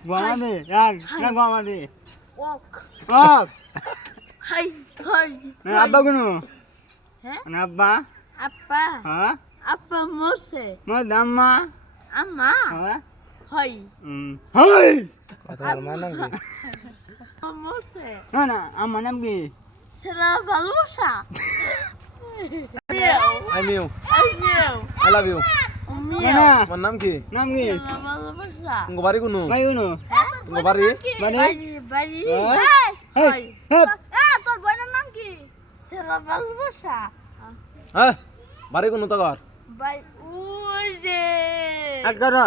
Guamani, yan, yan guamani. walk Oh, hai hai abba kuno? hả Abba? apa Ha? apa mose Mo damma? ama Ha? hai Hey! তোমার মার নাম কি? mose Na na, আমার নাম কি? সেটা ভালোবাসা আই মিউ আমিও I love you Na na, তোমার নাম কি? নাম কি? সেটা ভালোবাসা তোমার বাড়ি কোন? May uno. তোমার বাড়ি? Bani? বাড়ি বাড়ি Hey! Hey! তোর বোনের নাম কি সেটা ভালোবাসা হ্যাঁ বাড়ি কোন তোর? বাই ওই যে Agara,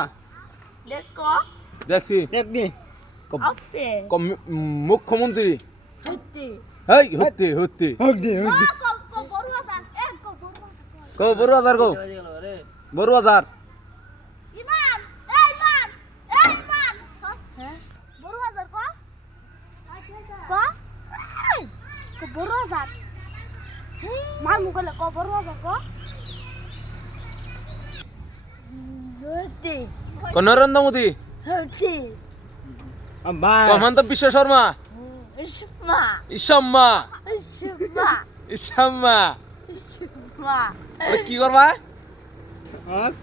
দেখো দেখছি tek di. আপে মুখ্যমন্ত্রী সত্যি হেই হতে হতে Hog di, hog di. কো বড় হাজার কো বড় হাজার ইমান এই ইমান এই ইমান হ্যাঁ বড় বাজার ক বড় বাজার মার মুখলে ক বড় বাজার ক সত্যি কো নরেন্দ্র মোদি সত্যি Abba. কো হেমন্ত বিশ্ব শর্মা ইসমা ইসাম্মা ইসমা ইসাম্মা ইসমা ওরে কি করবা Hog.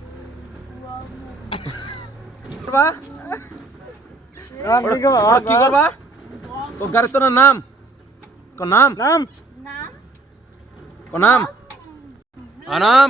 করবা Hog di ka ba? ওরে কি করবা ও গাড়ি তোর নাম কো নাম Nam? নাম কো নাম নাম